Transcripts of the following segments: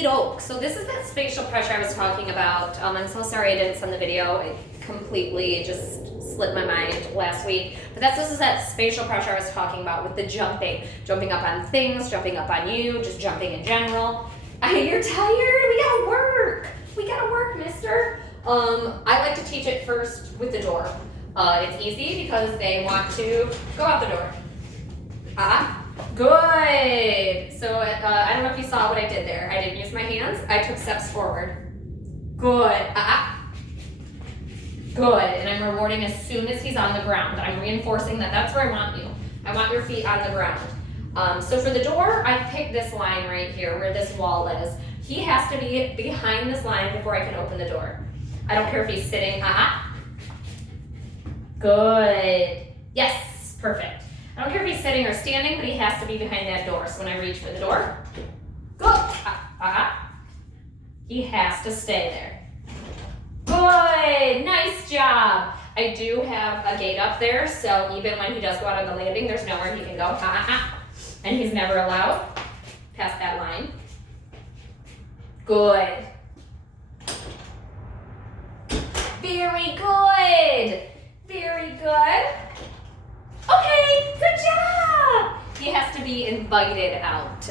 Okie doke. So this is that spatial pressure I was talking about. I'm so sorry I didn't send the video. It completely just slipped my mind last week. But this is that spatial pressure I was talking about with the jumping. Jumping up on things, jumping up on you, just jumping in general. You're tired? We gotta work. We gotta work, mister. I like to teach it first with the door. It's easy because they want to go out the door. Good. So I don't know if you saw what I did there. I didn't use my hands. I took steps forward. Good. Good. And I'm rewarding as soon as he's on the ground. I'm reinforcing that that's where I want you. I want your feet on the ground. So for the door, I picked this line right here where this wall is. He has to be behind this line before I can open the door. I don't care if he's sitting. Good. Yes. Perfect. I don't care if he's sitting or standing, but he has to be behind that door. So when I reach for the door, go. He has to stay there. Good. Nice job. I do have a gate up there, so even when he does go out on the landing, there's nowhere he can go. And he's never allowed past that line. Good. Very good. Very good. Okay, good job. He has to be invited out.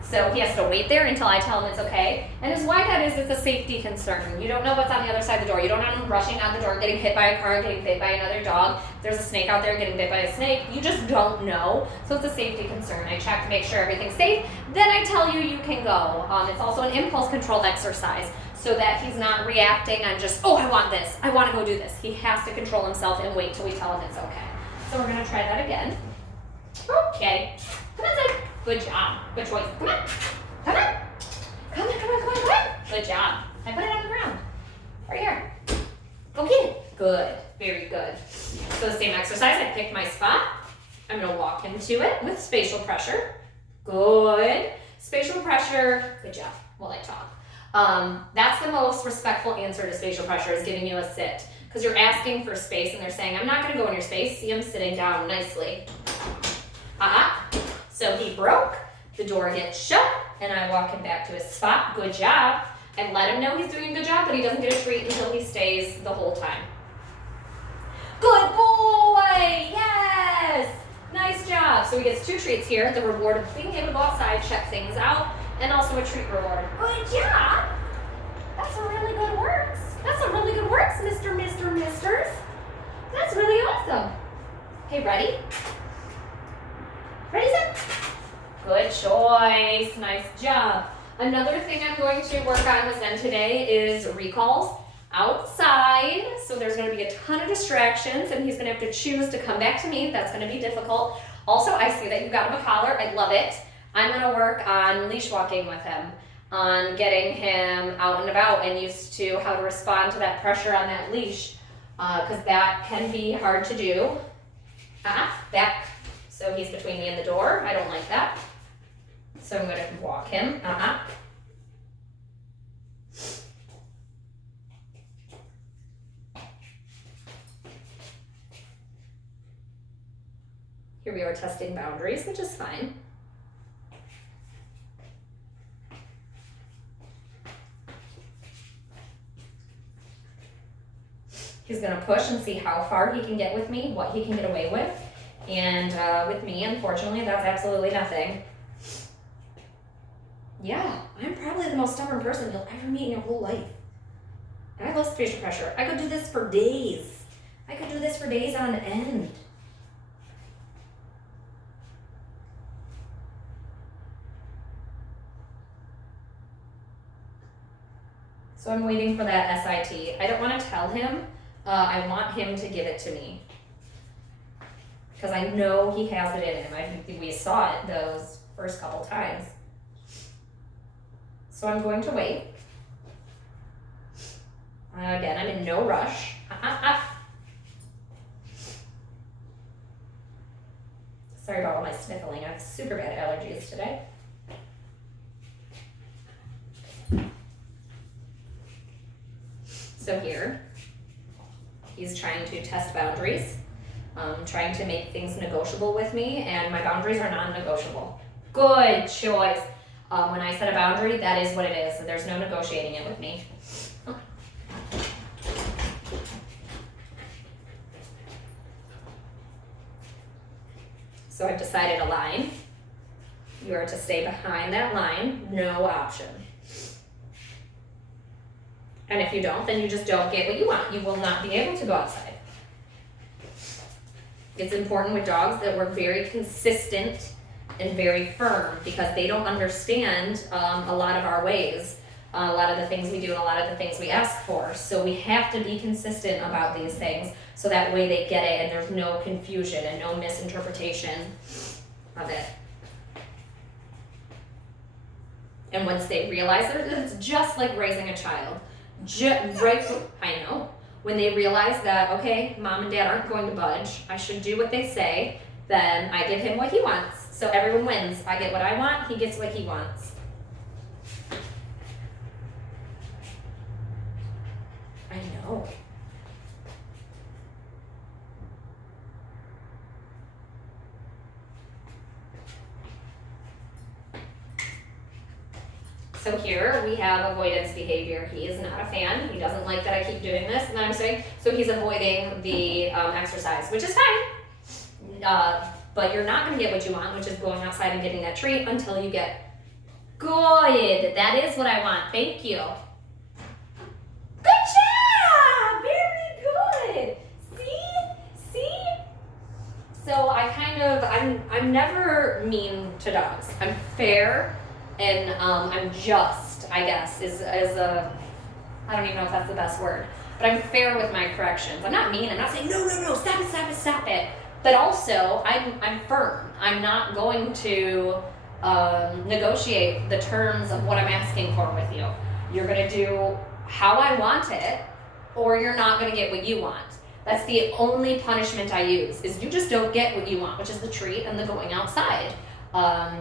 So he has to wait there until I tell him it's okay. And his why that is, it's a safety concern. You don't know what's on the other side of the door. You don't know him rushing out the door, getting hit by a car, getting bit by another dog. There's a snake out there getting bit by a snake. You just don't know. So it's a safety concern. I check to make sure everything's safe. Then I tell you you can go. It's also an impulse control exercise so that he's not reacting on just, oh, I want this. I want to go do this. He has to control himself and wait till we tell him it's okay. So we're going to try that again. Okay. Come on, son. Good job. Good choice. Come on. Come on. Come on, come on, come on, come on. Good job. I put it on the ground. Right here. Go get it. Good. Very good. So the same exercise. I picked my spot. I'm going to walk him to it with spatial pressure. Good. Spatial pressure. Good job. While I talk. That's the most respectful answer to spatial pressure is giving you a sit. Because you're asking for space and they're saying, I'm not going to go in your space. See him sitting down nicely. So he broke. The door gets shut and I walk him back to his spot. Good job. And let him know he's doing a good job, but he doesn't get a treat until he stays the whole time. Good boy. Yes. Nice job. So he gets 2 treats here. The reward of being able to go outside, check things out, and also a treat reward. Good job. That's a really good works. That's a really good works, Misters. That's really awesome. Okay, ready? Ready, son? Good choice. Nice job. Another thing I'm going to work on with Zen today is recalls outside. So there's going to be a ton of distractions and he's going to have to choose to come back to me. That's going to be difficult. Also, I see that you got him a collar. I love it. I'm going to work on leash walking with him, on getting him out and about and used to how to respond to that pressure on that leash, because that can be hard to do. Back. So he's between me and the door. I don't like that. So I'm going to walk him. Here we are testing boundaries, which is fine. He's going to push and see how far he can get with me, what he can get away with. And with me, unfortunately, that's absolutely nothing. Yeah, I'm probably the most stubborn person you'll ever meet in your whole life. And I love spatial pressure. I could do this for days. I could do this for days on end. So I'm waiting for that SIT. I don't want to tell him. I want him to give it to me. Because I know he has it in him. I think we saw it those first couple times. So I'm going to wait. Again, I'm in no rush. Sorry about all my sniffling. I have super bad allergies today. So here, he's trying to test boundaries. Trying to make things negotiable with me, and my boundaries are non-negotiable. Good choice. When I set a boundary, that is what it is. There's no negotiating it with me. So I've decided a line. You are to stay behind that line, no option. And if you don't, then you just don't get what you want. You will not be able to go outside. It's important with dogs that we're very consistent and very firm because they don't understand a lot of our ways, a lot of the things we do, and a lot of the things we ask for. So we have to be consistent about these things so that way they get it and there's no confusion and no misinterpretation of it. And once they realize that, it's just like raising a child. I know. When they realize that, okay, mom and dad aren't going to budge, I should do what they say, then I give him what he wants. So everyone wins. I get what I want, he gets what he wants. I know. So here we have avoidance behavior. He is not a fan. He doesn't like that I keep doing this and that I'm saying. So he's avoiding the exercise, which is fine. But you're not going to get what you want, which is going outside and getting that treat until you get good. That is what I want. Thank you. Good job. Very good. See? So I'm never mean to dogs. I'm fair. And I'm just, I guess, is a, I don't even know if that's the best word, but I'm fair with my corrections. I'm not mean. I'm not saying, no, stop it. But also, I'm firm. I'm not going to negotiate the terms of what I'm asking for with you. You're going to do how I want it, or you're not going to get what you want. That's the only punishment I use, is you just don't get what you want, which is the treat and the going outside.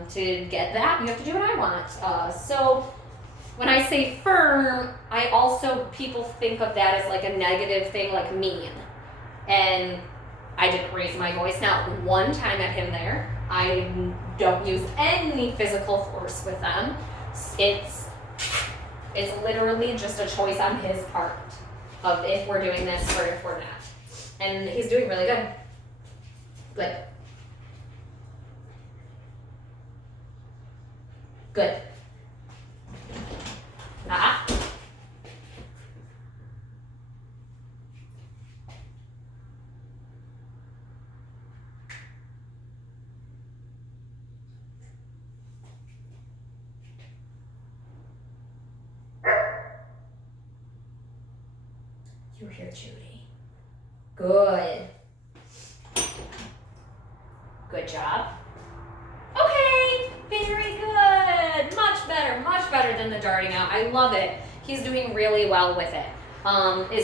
To get that, you have to do what I want. So when I say firm, people think of that as like a negative thing, like mean. And I didn't raise my voice not one time at him there. I don't use any physical force with them. It's literally just a choice on his part of if we're doing this or if we're not. And he's doing really good. Good. You're here, Judy. Good. Good job. Okay, very good. Much better than the darting out. I love it. He's doing really well with it.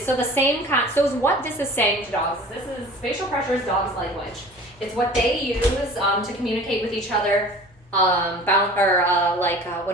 So the same so what this is saying to dogs, this is spatial pressure is dogs' language. It's what they use to communicate with each other, what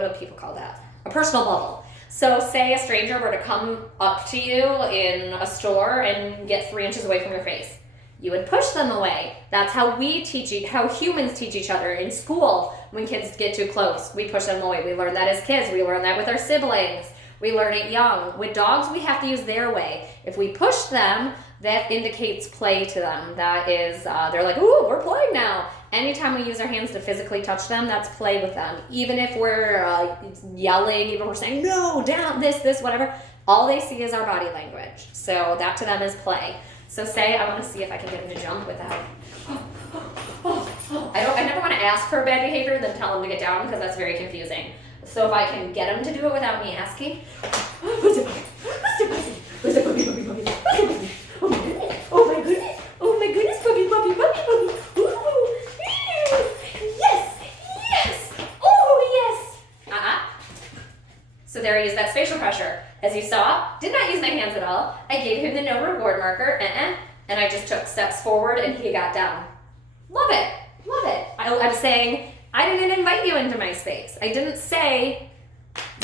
do people call that? A personal bubble. So say a stranger were to come up to you in a store and get 3 inches away from your face. You would push them away. That's how how humans teach each other in school. When kids get too close, we push them away. We learn that as kids. We learn that with our siblings. We learn it young. With dogs, we have to use their way. If we push them, that indicates play to them. That is, they're like, ooh, we're playing now. Anytime we use our hands to physically touch them, that's play with them. Even if we're yelling, even if we're saying, no, down, this, whatever, all they see is our body language. So that to them is play. So say I want to see if I can get him to jump without. I never want to ask for bad behavior, then tell him to get down because that's very confusing. So if I can get him to do it without me asking, who's it? Who's it? Puppy. Oh my goodness, puppy. Ooh. Yes. Oh yes. So there I used that spatial pressure. As you saw, did not use my hands at all. I gave him the no reward marker, and I just took steps forward and he got down. Love it. I'm saying, I didn't invite you into my space. I didn't say,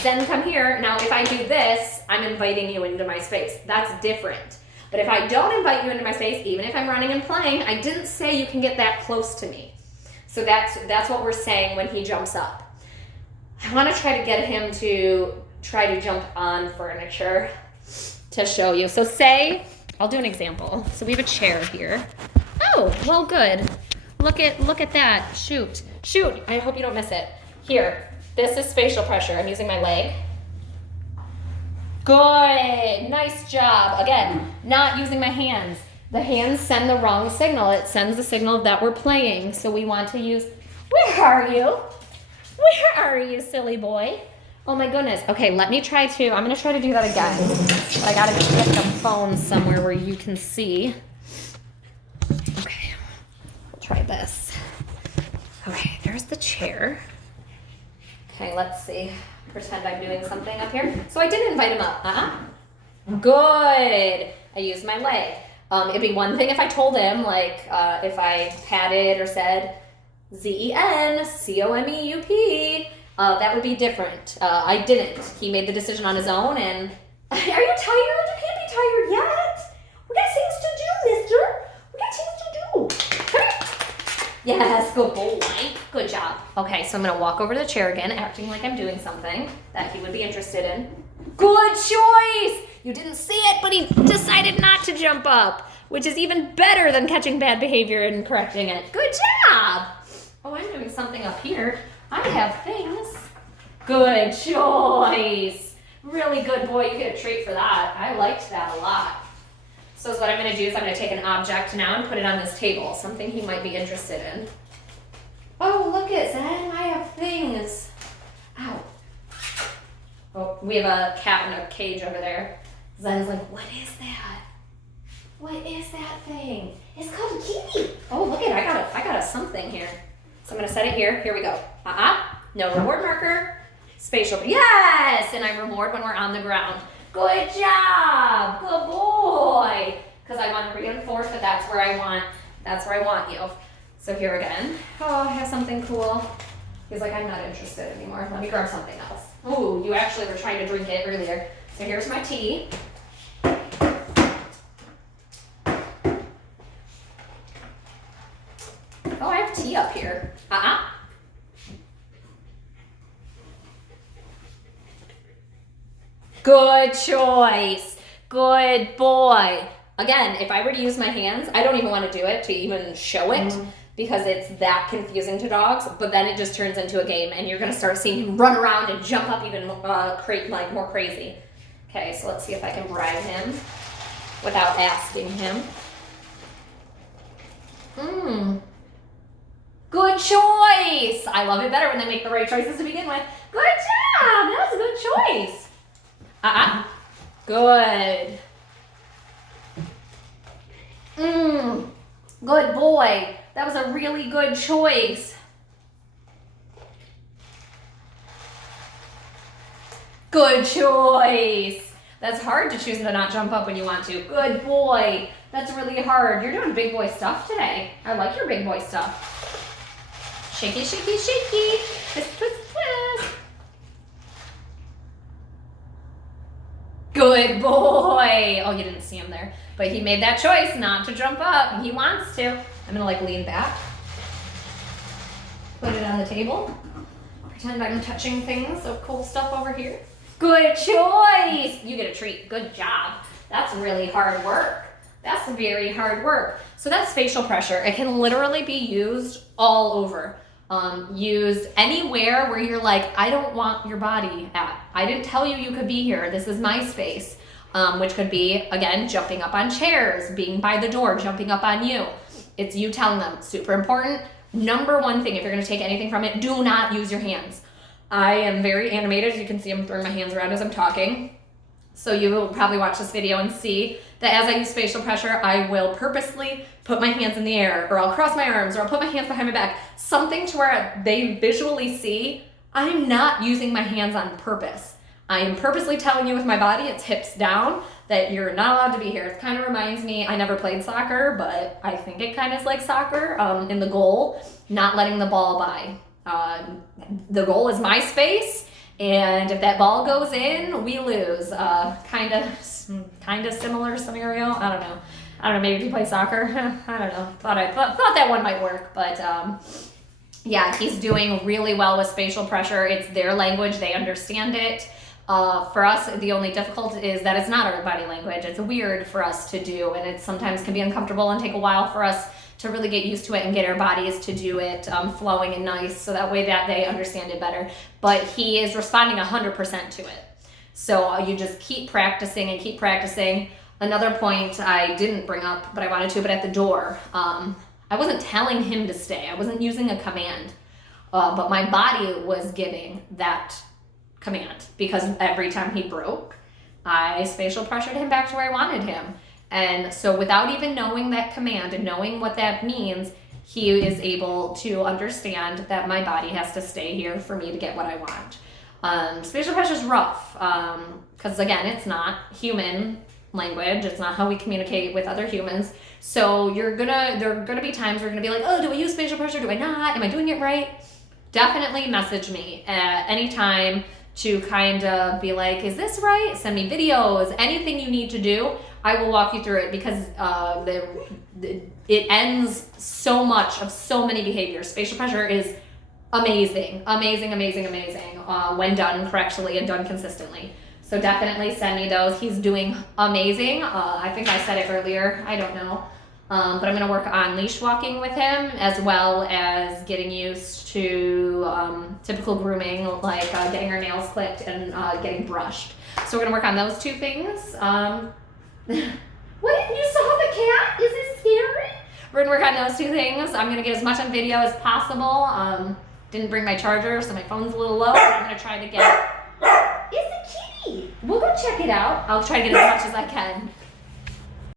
Zen, come here. Now, if I do this, I'm inviting you into my space. That's different. But if I don't invite you into my space, even if I'm running and playing, I didn't say you can get that close to me. So that's what we're saying when he jumps up. I want to try to get him to try to jump on furniture to show you. So say, I'll do an example. So we have a chair here. Oh, well, good. Look at that. Shoot. I hope you don't miss it. Here, this is spatial pressure. I'm using my leg. Good. Nice job. Again, not using my hands. The hands send the wrong signal. It sends the signal that we're playing. So we want to use, where are you? Where are you, silly boy? Oh my goodness. Okay, let me try to, I'm gonna try to do that again. But I gotta get the phone somewhere where you can see. Okay, we'll try this. Okay, there's the chair. Okay, let's see. Pretend I'm doing something up here. So I didn't invite him up. Good. I used my leg. It'd be one thing if I told him, like, if I patted or said ZENCOMEUP, that would be different. I didn't. He made the decision on his own, and are you tired? You can't be tired yet. We got things to do, mister. We got things to do. Come here. Yes, good boy. Good job. Okay, so I'm gonna walk over to the chair again, acting like I'm doing something that he would be interested in. Good choice. You didn't see it, but he decided not to jump up, which is even better than catching bad behavior and correcting it. Good job. Oh, I'm doing something up here. I have things. Good choice. Really good boy. You get a treat for that. I liked that a lot. So what I'm going to do is I'm going to take an object now and put it on this table, something he might be interested in. Oh, look at Zen. I have things. Ow. Oh, we have a cat in a cage over there. Zen's like, what is that? What is that thing? It's called a kitty. Oh, look at it. I got a something here. So I'm going to set it here. Here we go. No reward marker. Spatial. Yes! And I reward when we're on the ground. Good job. Good boy. Because I want to reinforce that that's where I want you. So here again. Oh, I have something cool. He's like, I'm not interested anymore. Let me grab something else. Ooh, you actually were trying to drink it earlier. So here's my tea. Oh, I have tea up here. Good choice. Good boy. Again, if I were to use my hands, I don't even want to do it to even show it because it's that confusing to dogs, but then it just turns into a game and you're going to start seeing him run around and jump up even more crazy. Okay, so let's see if I can bribe him without asking him. Good choice. I love it better when they make the right choices to begin with. Good job. That was a good choice. Good. Good boy. That was a really good choice. Good choice. That's hard to choose to not jump up when you want to. Good boy. That's really hard. You're doing big boy stuff today. I like your big boy stuff. Shaky, shaky, shaky. Twist, twist, twist. Good boy. Oh, you didn't see him there. But he made that choice not to jump up. He wants to. I'm going to like lean back. Put it on the table. Pretend I'm touching things of cool stuff over here. Good choice. You get a treat. Good job. That's really hard work. That's very hard work. So that's spatial pressure. It can literally be used all over. Used anywhere where you're like, I don't want your body at. I didn't tell you could be here. This is my space. Which could be, again, jumping up on chairs, being by the door, jumping up on you. It's you telling them, super important. Number one thing, if you're going to take anything from it, do not use your hands. I am very animated. As you can see, I'm throwing my hands around as I'm talking. So you will probably watch this video and see that as I use spatial pressure, I will purposely put my hands in the air, or I'll cross my arms, or I'll put my hands behind my back. Something to where they visually see I'm not using my hands on purpose. I am purposely telling you with my body, it's hips down, that you're not allowed to be here. It kind of reminds me, I never played soccer, but I think it kind of is like soccer in the goal, not letting the ball by. The goal is my space, and if that ball goes in, we lose. Kind of similar scenario. I don't know. Maybe if you play soccer, I don't know. Thought that one might work, but yeah, he's doing really well with spatial pressure. It's their language, they understand it. For us, the only difficulty is that it's not our body language. It's weird for us to do, and it sometimes can be uncomfortable and take a while for us to really get used to it and get our bodies to do it flowing and nice, so that way that they understand it better. But he is responding 100% to it. So you just keep practicing and keep practicing. Another point I didn't bring up, but I wanted to, but at the door, I wasn't telling him to stay. I wasn't using a command, but my body was giving that command, because every time he broke, I spatial pressured him back to where I wanted him. And so without even knowing that command and knowing what that means, he is able to understand that my body has to stay here for me to get what I want. Spatial pressure is rough, because again, it's not human language. It's not how we communicate with other humans. So there are gonna be times where you're gonna be like, oh, do I use spatial pressure? Do I not? Am I doing it right? Definitely message me at any time to kind of be like, is this right? Send me videos, anything you need to do. I will walk you through it, because it ends so much of so many behaviors. Spatial pressure is amazing when done correctly and done consistently. So definitely send me those. He's doing amazing. I think I said it earlier, I don't know. But I'm gonna work on leash walking with him, as well as getting used to typical grooming, like getting our nails clipped and getting brushed. So we're gonna work on those two things. What? You saw the cat? Is it scary? We're gonna work on those two things. I'm gonna get as much on video as possible. Didn't bring my charger, so my phone's a little low. I'm gonna try to get... It's a kitty! We'll go check it out. I'll try to get as much as I can.